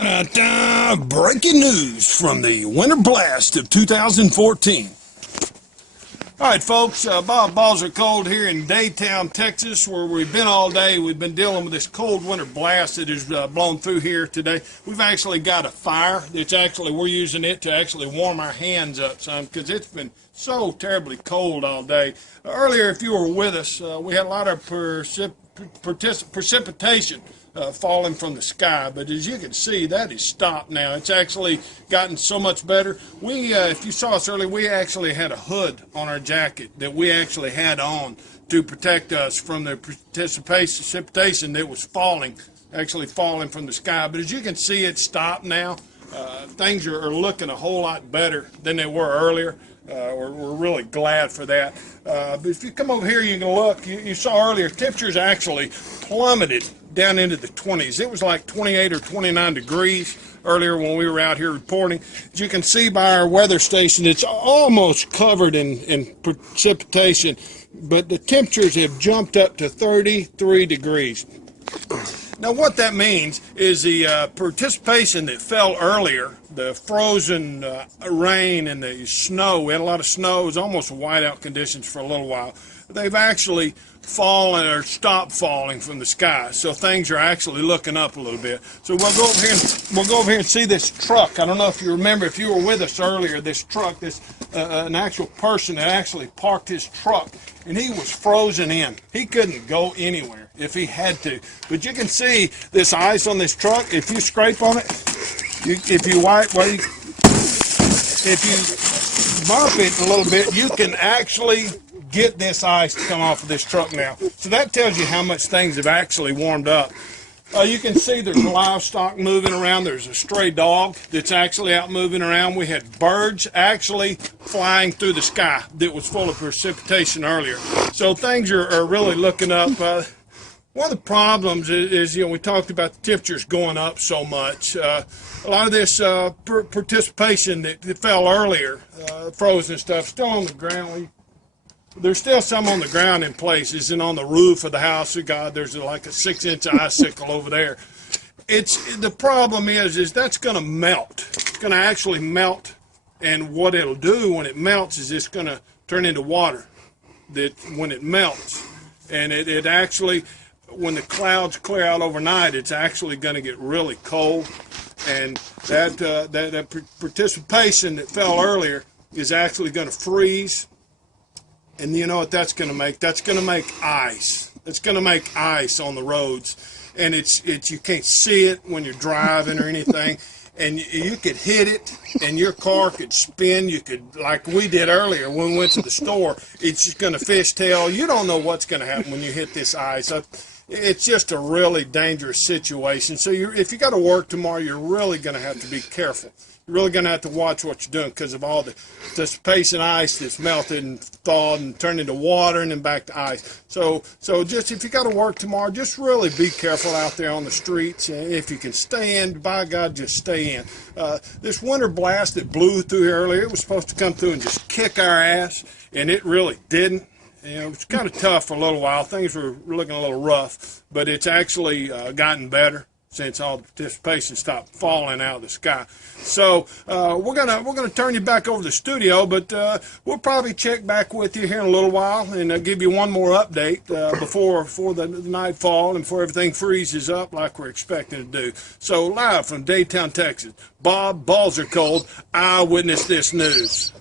Breaking news from the winter blast of 2014. All right, folks, balls are cold here in Daytown, Texas, where we've been all day. We've been dealing with this cold winter blast that has blown through here today. We've actually got a fire. We're using it to actually warm our hands up some because it's been so terribly cold all day. Earlier, if you were with us, we had a lot of precipitation falling from the sky, but as you can see, that is stopped now. It's actually gotten so much better. If you saw us earlier, we actually had a hood on our jacket that we actually had on to protect us from the precipitation that was actually falling from the sky. But as you can see, it's stopped now. Things are looking a whole lot better than they were earlier. We're really glad for that. But if you come over here, you can look. You saw earlier, temperatures actually plummeted down into the 20s. It was like 28 or 29 degrees earlier when we were out here reporting. As you can see by our weather station, it's almost covered in precipitation, but the temperatures have jumped up to 33 degrees. Now what that means is the precipitation that fell earlier, the frozen rain and the snow, we had a lot of snow, it was almost whiteout conditions for a little while. They've actually fallen or stopped falling from the sky, so things are actually looking up a little bit. So we'll go over here and see this truck. I don't know if you remember, if you were with us earlier, this truck, an actual person that actually parked his truck, and he was frozen in. He couldn't go anywhere if he had to. But you can see this ice on this truck. If you scrape on it, if you bump it a little bit, you can actually get this ice to come off of this truck now. So that tells you how much things have actually warmed up. You can see there's livestock moving around. There's a stray dog that's actually out moving around. We had birds actually flying through the sky that was full of precipitation earlier. So things are really looking up. One of the problems is, we talked about the temperatures going up so much. A lot of this precipitation that fell earlier, frozen stuff, still on the ground. There's still some on the ground in places, and on the roof of the house of God, there's like a 6-inch icicle over there. The problem is that's going to melt. It's going to actually melt, and what it'll do when it melts is it's going to turn into water. That when it melts, and it actually, when the clouds clear out overnight, it's actually going to get really cold, and that precipitation that fell earlier is actually going to freeze. And you know what that's going to make? That's going to make ice. It's going to make ice on the roads, and you can't see it when you're driving or anything. And you could hit it, and your car could spin. You could, like we did earlier when we went to the store. It's just going to fishtail. You don't know what's going to happen when you hit this ice. It's just a really dangerous situation. So if you got to work tomorrow, you're really going to have to be careful. You're really going to have to watch what you're doing because of all the precipitation ice that's melted and thawed and turned into water and then back to ice. So just if you got to work tomorrow, just really be careful out there on the streets. And if you can stay in, by God, just stay in. This winter blast that blew through here earlier, it was supposed to come through and just kick our ass, and it really didn't. It was kind of tough for a little while. Things were looking a little rough, but it's actually gotten better since all the precipitation stopped falling out of the sky. So we're gonna turn you back over to the studio, but we'll probably check back with you here in a little while and give you one more update before the nightfall and before everything freezes up like we're expecting to do. So live from Daytown, Texas, Bob Balls Are Cold, Eyewitness This News.